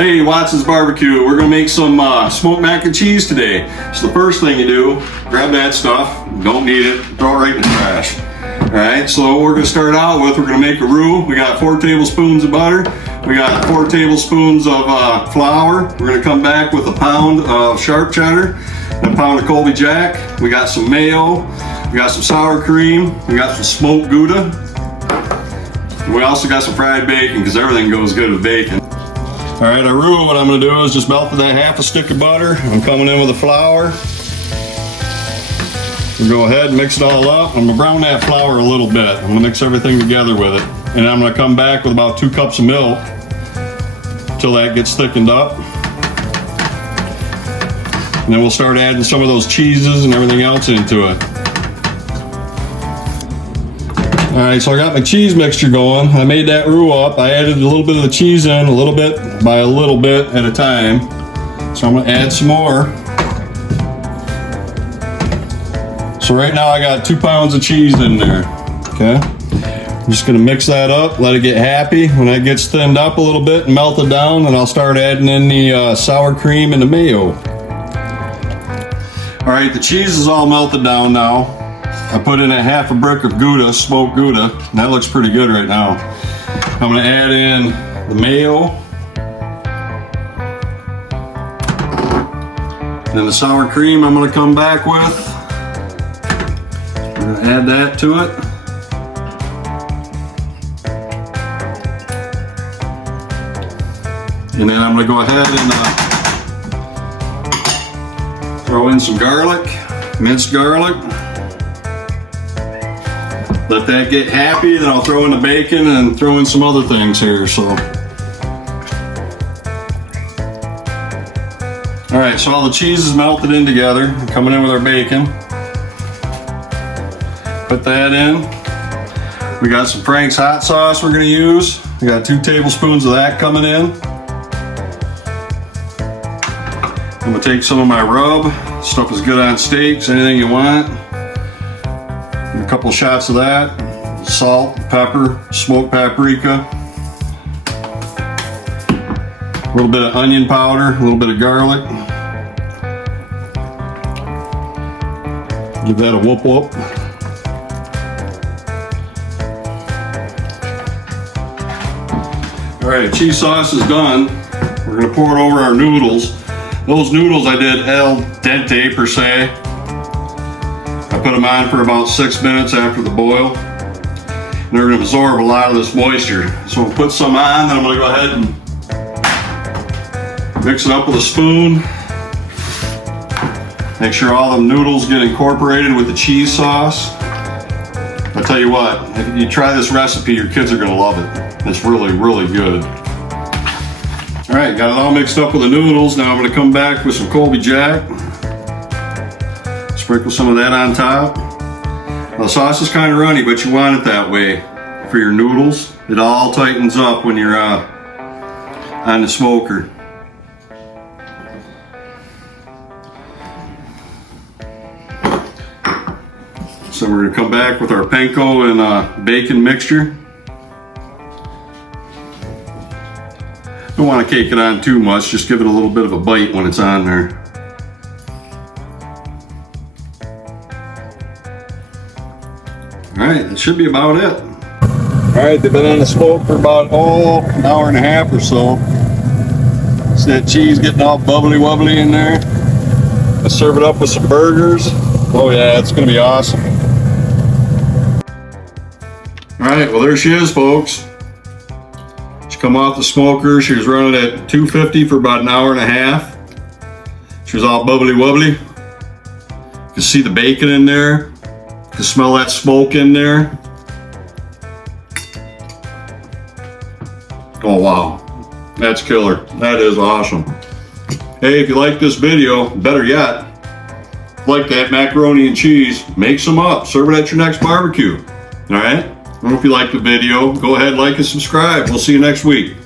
Hey, Watson's Barbecue. We're gonna make some smoked mac and cheese today. So the first thing you do, grab that stuff. Don't need it. Throw it right in the trash. All right. So what we're gonna start out with, we're gonna make a roux. We got 4 tablespoons of butter. We got 4 tablespoons of flour. We're gonna come back with a pound of sharp cheddar, and a pound of Colby Jack. We got some mayo. We got some sour cream. We got some smoked Gouda. And we also got some fried bacon because everything goes good with bacon. All right, our roux, what I'm gonna do is just melt that half a stick of butter. I'm coming in with the flour. We'll go ahead and mix it all up. I'm gonna brown that flour a little bit. I'm gonna mix everything together with it. And I'm gonna come back with about 2 cups of milk until that gets thickened up. And then we'll start adding some of those cheeses and everything else into it. All right, so I got my cheese mixture going. I made that roux up. I added a little bit of the cheese in, a little bit by a little bit at a time. So I'm gonna add some more. So right now I got 2 pounds of cheese in there, okay? I'm just gonna mix that up, let it get happy. When that gets thinned up a little bit and melted down, then I'll start adding in the sour cream and the mayo. All right, the cheese is all melted down now. I put in a half a brick of Gouda, smoked Gouda, and that looks pretty good right now. I'm gonna add in the mayo. And the sour cream I'm gonna come back with. I'm gonna add that to it. And then I'm gonna go ahead and throw in some garlic, minced garlic. Let that get happy, then I'll throw in the bacon and throw in some other things here, so. All right, so all the cheese is melted in together. We're coming in with our bacon. Put that in. We got some Frank's hot sauce we're gonna use. We got 2 tablespoons of that coming in. I'm gonna take some of my rub. Stuff is good on steaks, anything you want. A couple shots of that, salt, pepper, smoked paprika, a little bit of onion powder, a little bit of garlic. Give that a whoop whoop. All right, cheese sauce is done. We're gonna pour it over our noodles. Those noodles I did al dente per se. I put them on for about 6 minutes after the boil. And they're gonna absorb a lot of this moisture. So we'll put some on, then I'm gonna go ahead and mix it up with a spoon. Make sure all the noodles get incorporated with the cheese sauce. I tell you what, if you try this recipe, your kids are gonna love it. It's really, really good. All right, got it all mixed up with the noodles. Now I'm gonna come back with some Colby Jack. Sprinkle some of that on top. Well, the sauce is kind of runny, but you want it that way for your noodles. It all tightens up when you're on the smoker. So we're gonna come back with our panko and bacon mixture. Don't want to cake it on too much, just give it a little bit of a bite when it's on there. All right, that should be about it. All right, they've been on the smoke for about, an hour and a half or so. See that cheese getting all bubbly wobbly in there? Let's serve it up with some burgers. Oh yeah, it's gonna be awesome. All right, well there she is, folks. She come off the smoker. She was running at 250 for about an hour and a half. She was all bubbly wobbly. You can see the bacon in there. You can smell that smoke in there. Oh wow, that's killer. That is awesome. Hey, if you like this video, better yet, like that macaroni and cheese, make some up, serve it at your next barbecue. All right? I don't know if you like the video, go ahead, like and subscribe. We'll see you next week.